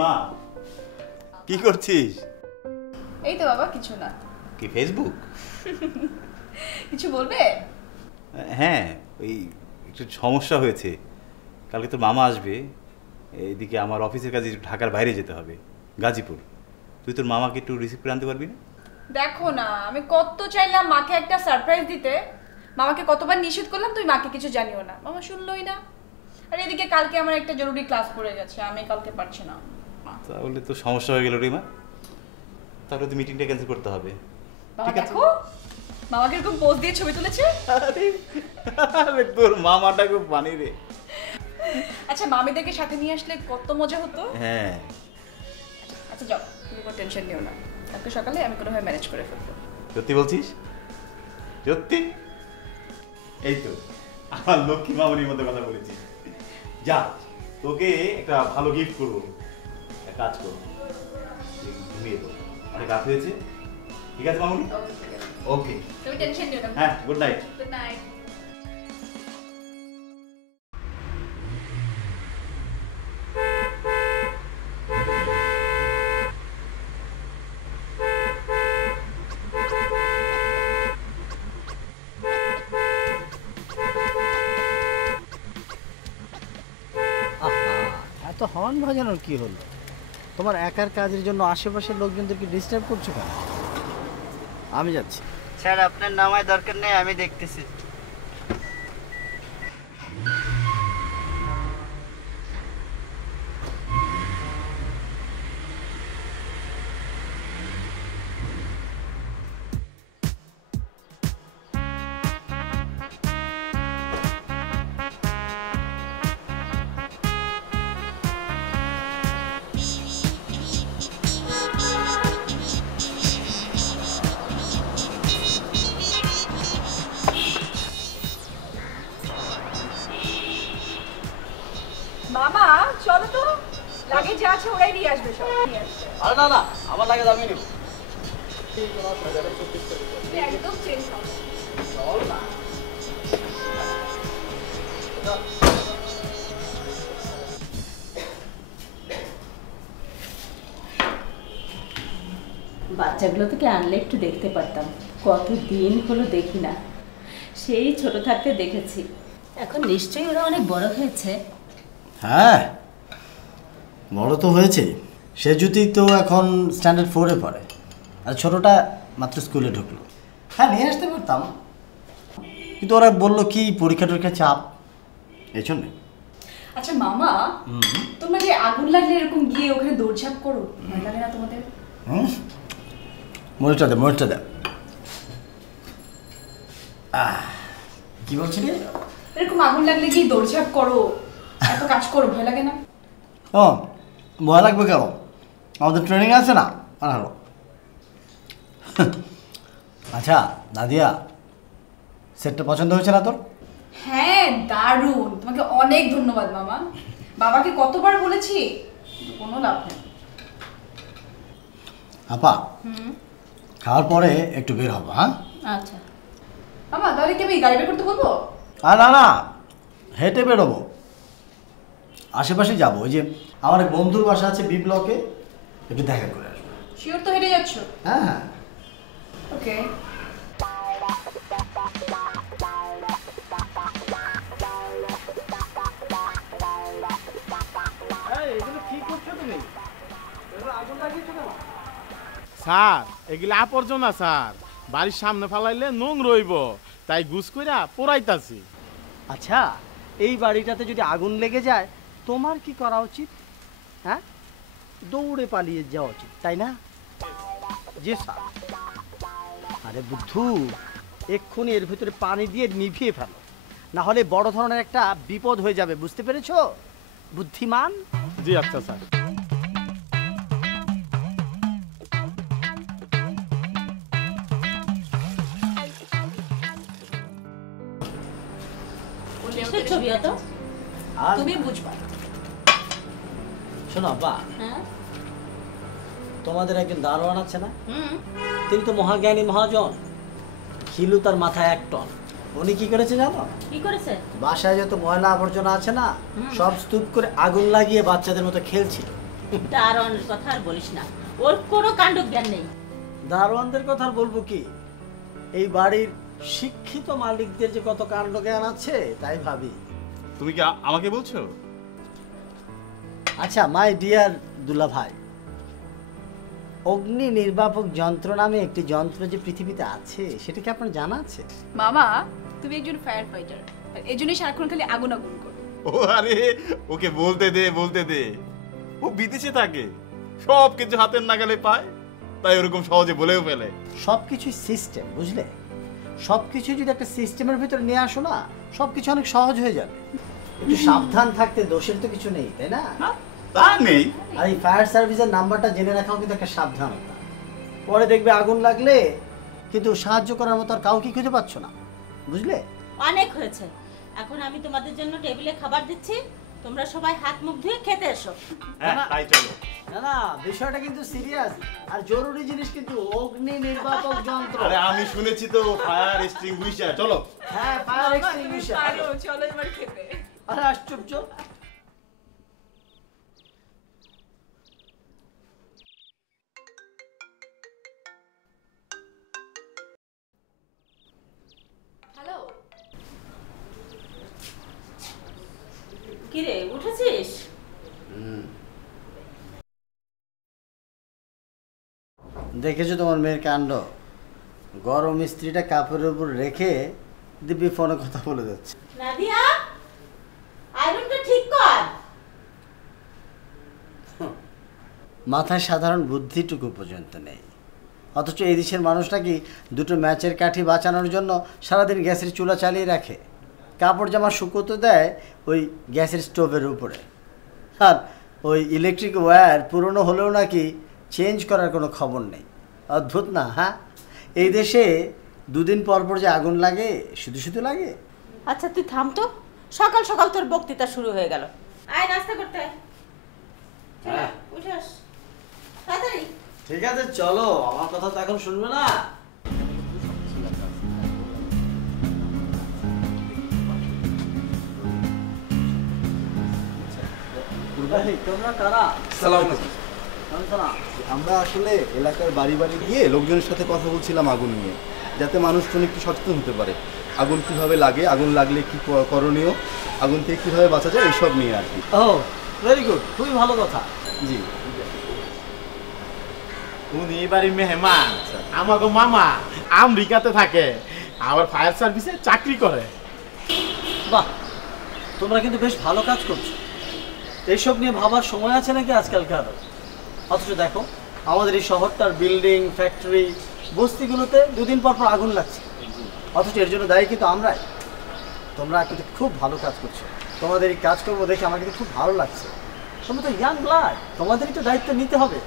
মা কি করছিস? এই তো বাবা, কিছু না। কি ফেসবুক? কিছু বলবে? হ্যাঁ, ওই একটু সমস্যা হয়েছে। কালকে তোর মামা আসবে, এইদিকে আমার অফিসের কাজে ঢাকার বাইরে যেতে হবে, গাজীপুর। তুই তোর মামাকে একটু রিসিভ করে আনতে পারবি না? দেখো না, আমি কত চাইলাম মাকে একটা সারপ্রাইজ দিতে, মামাকে কতবার নিষেধ করলাম তুই মাকে কিছু জানিও না, মামা শুনলই না। আর এদিকে কালকে আমার একটা জরুরি ক্লাস পড়ে গেছে, আমি কালকে পারছি না। তাহলে তো সমস্যা হয়ে গেল রিমা, তাহলে তো মিটিংটা ক্যান্সেল করতে হবে। বাবা দেখো, মামাকে এরকম পোজ দিয়ে ছবি তুলেছে। আরে তোর মামাটা খুব ফানি রে। আচ্ছা, মামিদেরকে সাথে নিয়ে আসলে কত মজা হতো। হ্যাঁ। আচ্ছা যাও, তুমি কোনো টেনশন নিও না, কালকে সকালে আমি কোনোভাবে ম্যানেজ করে ফেলবো। সত্যি বলছিস? সত্যি? এই তো আমার লক্ষ্মী মামনির মতো কথা বলেছিস। যা, তোকে একটা ভালো গিফট করবো, একটা কাজ করবো, ঘুমিয়ে পড়ো, অনেক রাত হয়েছে। ঠিক আছে মামনি? ওকে, তুমি টেনশন নিও না। হ্যাঁ, গুড নাইট। Good night. এত হর্ন বাজানোর কি হলো? তোমার একার কাজের জন্য আশেপাশের লোকজনদেরকে ডিস্টার্ব করছো কেন? আমি যাচ্ছি। স্যার, আপনার নামায় দরকার নেই, আমি দেখতেছি। মামা চলো তো, লাগে যা আছে ওরাই নিয়ে আসবে, সব নিয়ে আসবে। আরে না না, আমার লাগে আমি নেব। একদম চেঞ্জ হবে। চল না। বাচ্চাগুলো থেকে আনলে একটু দেখতে পারতাম, কত দিন হলো দেখি না। সেই ছোট থাকতে দেখেছি, এখন নিশ্চয়ই ওরা অনেক বড় হয়েছে। হ্যাঁ, বড় তো হয়েছে। সে যদি তো এখন স্ট্যান্ডার্ড 4-এ পড়ে, আর ছোটটা মাত্র স্কুলে ঢুকলো। হ্যাঁ, নিয়ে আসতে পারতাম, কিন্তু ওরা বললো কি পরীক্ষা টরীক্ষা চাপ, এই জন্যে। আচ্ছা মামা, তোমরা যে আগুন লাগলে এরকম গিয়ে ওখানে দৌড়ঝাঁপ করো, ভয় লাগে না তোমাদের? মরিচটা দে, মরিচটা দে। কি বলছি রে? এরকম আগুন লাগলে গিয়ে দৌড়ঝাঁপ করো, এত কাজ করো, ভয় লাগে না? ও, ভয় লাগবে কেন? আমাদের ট্রেনিং আছে না, আর হলো। আচ্ছা নাদিয়া, সেটটা পছন্দ হয়েছে না তোর? হ্যাঁ দারুণ, তোমাকে অনেক ধন্যবাদ মামা। বাবাকে কতবার বলেছি, কোনো লাভ নেই। আপা, খাওয়ার পরে একটু বের হবো। হ্যাঁ আচ্ছা মামা, তাহলে কি আমি গাড়ি বের করতে বলবো? আর না না, হেঁটে বেরোবো, আশেপাশে যাবো। ওই যে আমার এক বন্ধুর বাসা আছে বি ব্লকে, একটু দেখা করে আসবো। শিওর তো হেঁটে যাচ্ছ? হ্যাঁ হ্যাঁ। ওকে। স্যার, এগুলা আবর্জনা স্যার, বাড়ির সামনে ফালাইলে নোং রইব, তাই গুছ কইরা পোড়াইতাছি। আচ্ছা, এই বাড়িটাতে যদি আগুন লেগে যায় তোমার কি করা উচিত? হ্যাঁ, দৌড়ে পালিয়ে যাওয়া উচিত, তাই না? জি স্যার। আরে বুদ্ধু, এক্ষুনি এর ভিতরে পানি দিয়ে নিভিয়ে ফেলো, না হলে বড় ধরনের একটা বিপদ হয়ে যাবে, বুঝতে পেরেছো বুদ্ধিমান? জি আচ্ছা স্যার। কিসের ছবি এত? তুমি বুঝবা। শোনো আপা, হ্যাঁ, তোমাদের একজন দারোয়ান আছে না, তিনি তো মহাজ্ঞানী মহাজন, খিলু তার মাথায় 1 টন। উনি কি করেছে জানো? কি করেছে? বাসায় যত ময়লা আবর্জনা আছে না, সব স্তূপ করে আগুন লাগিয়ে বাচ্চাদের মতো খেলছিল। দারোয়ানের কথা আর বলিস না, ওর কোনো কাণ্ড জ্ঞান নেই। দারোয়ানদের কথা আর বলবো কি, এই বাড়ির শিক্ষিত মালিকদের যে কত কাণ্ড জ্ঞান আছে তাই ভাবি। তুমি কি আমাকে বলছো? আচ্ছা মাই ডিয়ার দুলা ভাই, অগ্নি নির্বাপক যন্ত্র নামে একটি যন্ত্র যে পৃথিবীতে আছে সেটা কি আপনার জানা আছে? মামা, তুমি একজন ফায়ার ফাইটার, এই জন্যই সারাক্ষণ খালি আগুন আগুন করো। ও আরে, ওকে বলতে দে। ও বিদেশে থাকে, সব কিছু হাতের নাগালে পায়, তাই ওরকম সহজে বলেও ফেলে। সবকিছু সিস্টেম, বুঝলে? সবকিছু যদি একটা সিস্টেমের ভিতরে নিয়ে আসো না, সবকিছু অনেক সহজ হয়ে যাবে। একটু সাবধান থাকতে দোষের তো কিছু নেই, তাই না? তা নেই। আর এই ফায়ার সার্ভিসের নাম্বারটা জেনে রাখাও কিন্তু একটা সাবধানতা। পরে দেখবে আগুন লাগলে কিন্তু সাহায্য করার মতো আর কাউকে খুঁজে পাচ্ছ না, বুঝলে? অনেক হয়েছে, এখন আমি তোমাদের জন্য টেবিলে খাবার দিচ্ছি, তোমরা সবাই হাত মুখ ধুয়ে খেতে এসো। হ্যাঁ, তাই চলো। না না, বিষয়টা কিন্তু সিরিয়াস আর জরুরি জিনিস, কিন্তু অগ্নি নির্বাপক যন্ত্র। আরে আমি শুনেছি তো, ফায়ার এক্সটিংগুইশার। চলো। হ্যাঁ, ফায়ার এক্সটিংগুইশার। চলো এবার খেতে। আরে আশ্চর্য। হ্যালো, কি রে, উঠেছিস? দেখেছো তোমার মেয়ের কাণ্ড? গরম ইস্ত্রিটা কাপড়ের উপর রেখে দিব্যি ফোনে কথা বলে যাচ্ছে। নাদিয়া, আয়রনটা ঠিক কর। মাথায় সাধারণ বুদ্ধিটুকু পর্যন্ত নেই, অথচ এই দেশের মানুষ নাকি দুটো ম্যাচের কাঠি বাঁচানোর জন্য সারাদিন গ্যাসের চুলা চালিয়ে রাখে, কাপড় জামা শুকোতে দেয় ওই গ্যাসের স্টোভের উপরে, আর ওই ইলেকট্রিক ওয়্যার পুরনো হলেও নাকি চেঞ্জ করার কোনো খবর নেই। অদ্ভুত না? হ্যাঁ, এই দেশে দুদিন পর পর যে আগুন লাগে, শুধু শুধু লাগে। আচ্ছা তুই থাম তো, সকাল সকাল তোর বক্তৃতা শুরু হয়ে গেল। আয় নাস্তা করতে আয়। হ্যাঁ। উঠে আস তাড়াতাড়ি। ঠিক আছে চলো, আমার কথা তো এখন শুনবে না। তোমরা কারা? আমরা আসলে এলাকার বাড়ি বাড়ি গিয়ে লোকজনের সাথে কথা বলছিলাম আগুন নিয়ে, যাতে মানুষজন একটু সচেতন হতে পারে। আগুন কিভাবে লাগে, আগুন লাগলে কি করণীয়, আগুন থেকে কিভাবে বাঁচা যায়, এইসব নিয়ে আর কি। ও ভেরি গুড, খুবই ভালো কথা। জি। উনি এবারে মেহমান, আমাকে মামা আমেরিকাতে থাকে, আবার ফায়ার সার্ভিসে চাকরি করে। বাহ, তোমরা কিন্তু বেশ ভালো কাজ করছো। এইসব নিয়ে ভাবার সময় আছে নাকি আজকালকার? অথচ দেখো, আমাদের এই শহরটার বিল্ডিং, ফ্যাক্টরি, বস্তিগুলোতে দুদিন পর পর আগুন লাগছে, অথচ এর জন্য দায়ী কিন্তু আমরাই। তোমরা কিন্তু খুব ভালো কাজ করছো, তোমাদের এই কাজকর্ম দেখে আমার কিন্তু খুব ভালো লাগছে। তোমরা তো ইয়াং ব্লাড, তোমাদেরই তো দায়িত্ব নিতে হবে।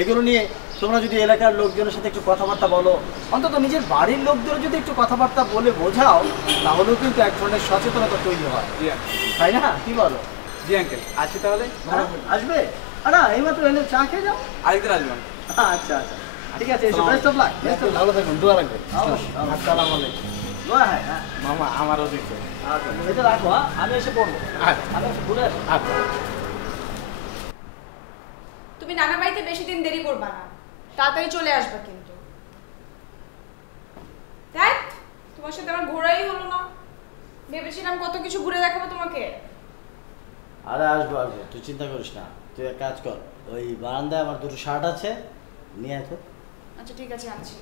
এগুলো নিয়ে তোমরা যদি এলাকার লোকজনের সাথে একটু কথাবার্তা বলো, অন্তত নিজের বাড়ির লোকদের যদি একটু কথাবার্তা বলে বোঝাও, তাহলেও কিন্তু এক ধরনের সচেতনতা তৈরি হয়, তাই না? কি বলো? জি আঙ্কেল, আসি তাহলে? আসবে? আরে এইমাত্র এলে, চা খেয়ে যাও। আরেকদিন আসবেন। আচ্ছা আচ্ছা, ঠিক আছে, এসো। Best of luck. ভালো থাকবেন, দোয়া রাখবেন। আসসালামু আলাইকুম। হ্যাঁ হ্যাঁ, মামা আমারও দিচ্ছে। আচ্ছা এটা রাখো। হ্যাঁ, আমি এসে পড়বো। আচ্ছা আমি এসে ঘুরে আসবো। আচ্ছা। তুমি নানা বাড়িতে বেশি দিন দেরি করবা না, তাড়াতাড়ি চলে আসবা কিন্তু। দেখ, তোমার সাথে আমার ঘোরাই হলো না, ভেবেছিলাম কত কিছু ঘুরে দেখাবো তোমাকে। আরে আসবো আসবো, তুই চিন্তা করিস না। তুই এক কাজ কর, ওই বারান্দায় আমার দুটো শার্ট আছে, নিয়ে আয় তো। আচ্ছা ঠিক আছে, আনছি।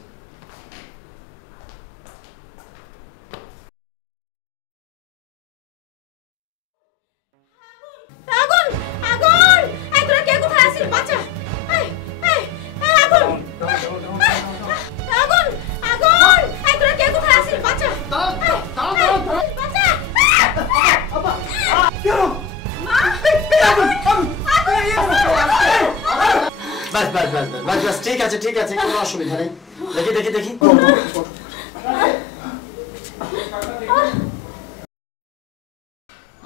আগুন আগুন, এই তোরা কে কোথায় আছিস? বাঁচা। এই এই এই আগুন আগুন আগুন, এই তোরা কে কোথায় আছিস? বাঁচা। বাঁচা। মা, বাস বাস বাস বাস বাস, ঠিক আছে ঠিক আছে, কোনো অসুবিধা নেই। দেখি দেখি দেখি।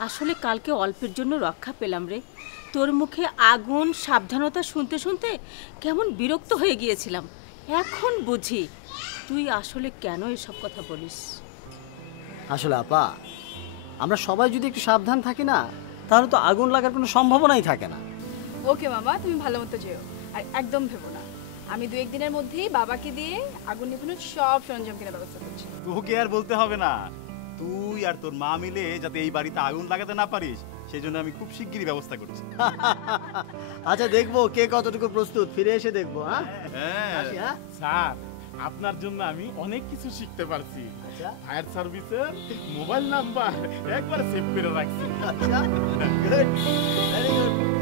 আসলে কালকে অল্পের জন্য রক্ষা পেলাম রে। তোর মুখে আগুন, সাবধানতা শুনতে শুনতে কেমন বিরক্ত হয়ে গিয়েছিলাম। এখন বুঝি তুই আসলে কেন এসব কথা বলিস। আসলে আপা, আমরা সবাই যদি একটু সাবধান থাকি না, তাহলে তো আগুন লাগার কোনো সম্ভাবনাই থাকে না। ওকে মামা, তুমি ভালো মতো যেও। আর একদম ভেবো না, আমি 2-1 দিনের মধ্যেই বাবাকে দিয়ে আগুন নিভানোর সব সরঞ্জাম কেনার ব্যবস্থা করছি। তোকে আর বলতে হবে না, তুই আর তোর মা মিলে যাতে এই বাড়িতে আগুন লাগাতে না পারিস সেই জন্য আমি খুব শিগগিরই ব্যবস্থা করছি। আচ্ছা দেখবো কে কতটুকু প্রস্তুত, ফিরে এসে দেখবো। হ্যাঁ হ্যাঁ আসি, হ্যাঁ? স্যার আপনার জন্য আমি অনেক কিছু শিখতে পারছি। আচ্ছা ফায়ার সার্ভিসের মোবাইল নাম্বার একবার সেভ করে রাখছি। আচ্ছা, গুড, ভেরি গুড।